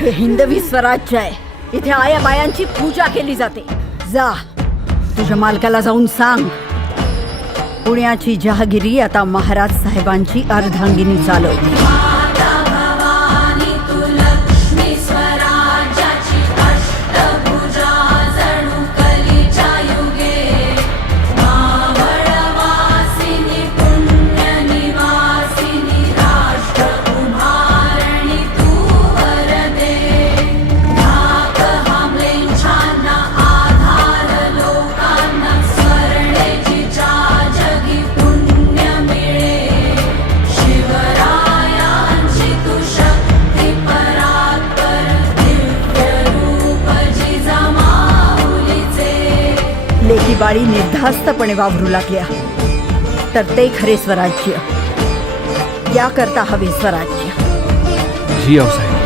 हे हिंदवी स्वराज्य आहे. इथे आया बायांची पूजा केली जाते. जा तुझ्या मालकाला जाऊन सांग, पुण्याची जहागिरी आता महाराज साहेबांची अर्धांगिनी चालवते. लेकी बाळी निर्धास्तपणे वावरू लागल्या तर ते खरे स्वराज्य. याकरता हवे स्वराज्य. जी आऊसाहेब.